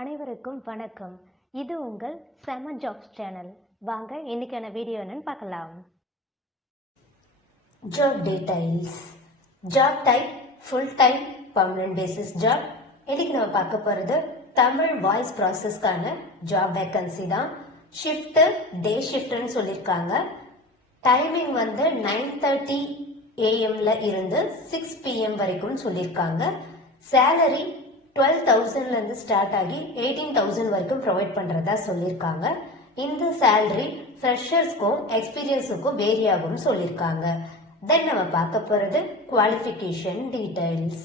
அனைவருக்கும் வணக்கம். இது உங்கள் செம ஜாப்ஸ் சேனல். வாங்க இன்னைக்கான வீடியோ என்னன்னு பார்க்கலாம். Job details. Job type full time permanent basis job. இன்னைக்கு நம்ம பார்க்க போறது தமிழ் வாய்ஸ் ப்ராசஸ்க்கான ஜாப் வேகன்சி தான். ஷிஃப்ட் டே ஷிஃப்ட்னு சொல்லியிருக்காங்க. டைமிங் வந்து 9:30 AM இருந்து 6 PM வரைக்கும் சொல்லியிருக்காங்க. சேலரி 12,000 இருந்து ஸ்டார்ட் ஆகி 18,000 வரைக்கும் ப்ரொவைட் பண்றதா சொல்லியிருக்காங்க. இந்த சேலரி ஃப்ரெஷர்ஸ்க்கும் எக்ஸ்பீரியன்ஸுக்கும் வேரி ஆகும்னு சொல்லியிருக்காங்க. தென் நம்ம பார்க்க போறது qualification details.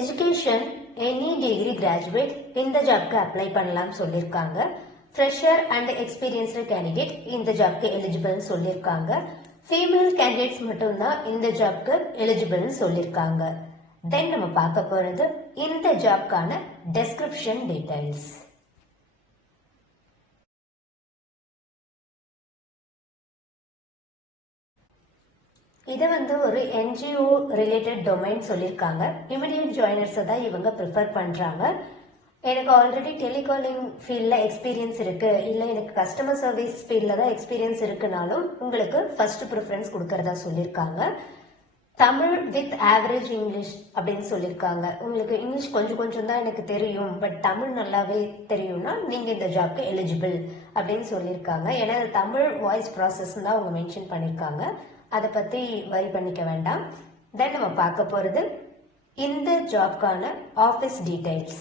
Education any degree graduate இந்த ஜாப்க்கு அப்ளை பண்ணலாம் சொல்லியிருக்காங்க. ஃப்ரெஷர் அண்ட் எக்ஸ்பீரியன்ஸ்டு கேண்டிடேட் இந்த ஜாப்க்கு எலிஜிபிள்னு சொல்லியிருக்காங்க. ஃபீமேல் கேண்டிடேட்ஸ் மட்டும்தான் இந்த ஜாப்க்கு எலிஜிபிள்னு சொல்லியிருக்காங்க. தென் நம்ம பார்க்க போறது இந்த ஜாப்க்கான டெஸ்கிரிப்ஷன் டீடைல்ஸ். இது வந்து ஒரு NGO ரிலேட்டட் டொமைன் சொல்லியிருக்காங்க. இமிடியட் ஜாயினர்ஸை தான் இவங்க ப்ரிஃபர் பண்றாங்க. எனக்கு ஆல்ரெடி டெலிகாலிங் ஃபீல்டில் எக்ஸ்பீரியன்ஸ் இருக்கு, இல்லை எனக்கு கஸ்டமர் சர்வீஸ் ஃபீல்டில் தான் எக்ஸ்பீரியன்ஸ் இருக்குனாலும் உங்களுக்கு ஃபர்ஸ்ட் ப்ரிஃபரன்ஸ் கொடுக்கறதா சொல்லியிருக்காங்க. தமிழ் வித் ஆவரேஜ் இங்கிலீஷ் அப்படின்னு சொல்லியிருக்காங்க. உங்களுக்கு இங்கிலீஷ் கொஞ்சம் தான் எனக்கு தெரியும், பட் தமிழ் நல்லாவே தெரியும்னா நீங்கள் இந்த ஜாப்க்கு எலிஜிபிள் அப்படின்னு சொல்லியிருக்காங்க. ஏன்னா தமிழ் வாய்ஸ் ப்ராசஸ் தான் அவங்க மென்ஷன் பண்ணியிருக்காங்க. அதை பற்றி வரி பண்ணிக்க வேண்டாம். தென் நம்ம பார்க்க போகிறது இந்த ஜாப்க்கான office details.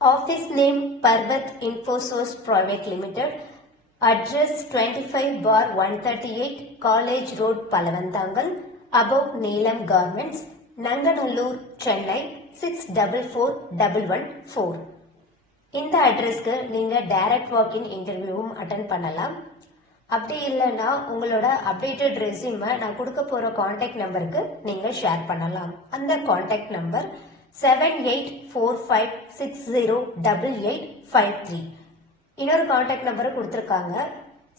Office name Parvat Infosource Private Limited. Address 25/138 College Road, Palavantangal, above Neelam Garments, Nanganallur, Chennai 644114. இந்த அட்ரஸ்க்கு நீங்க டைரக்ட் வாக்கின் இன்டர்வியூவும் அட்டென்ட் பண்ணலாம். அப்படி இல்லைன்னா உங்களோட அப்டேட்டட் ரெஸ்யூமை நான் கொடுக்க போற கான்டாக்ட் நம்பருக்கு நீங்க ஷேர் பண்ணலாம். அந்த கான்டாக்ட் நம்பர் 7845608853. இன்னொரு கான்டாக்ட் நம்பரை கொடுத்துருக்காங்க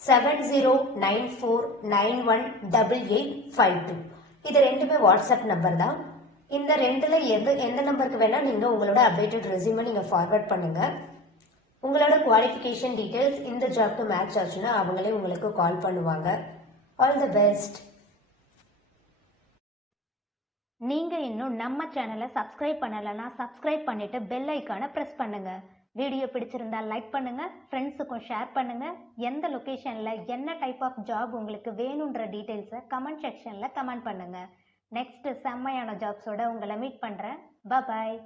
7094918852. இது ரெண்டுமே வாட்ஸ்அப் நம்பர் தான். இந்த ரெண்டுல எந்த நம்பருக்கு வேணா நீங்க உங்களோட அப்டேட்டட் ரெஸ்யூமை நீங்க ஃபார்வர்ட் பண்ணுங்க. உங்களோட குவாலிஃபிகேஷன் டீடைல்ஸ் இந்த ஜாப்க்கு மேட்ச் ஆச்சுன்னா அவங்களே உங்களுக்கு கால் பண்ணுவாங்க. All the best. நீங்க இன்னும் நம்ம சேனலை சப்ஸ்கிரைப் பண்ணலைன்னா சப்ஸ்கிரைப் பண்ணிட்டு பெல் ஐக்கானை பிரஸ் பண்ணுங்க. வீடியோ பிடிச்சிருந்தா லைக் பண்ணுங்க, ஃப்ரெண்ட்ஸுக்கும் ஷேர் பண்ணுங்க. எந்த லொகேஷன்ல என்ன டைப் ஆஃப் ஜாப் உங்களுக்கு வேணுன்ற டீடைல்ஸை கமெண்ட் செக்ஷன்ல கமெண்ட் பண்ணுங்க. நெக்ஸ்ட் செம்மையான ஜாப்ஸோட உங்களை மீட் பண்றேன். பாய்.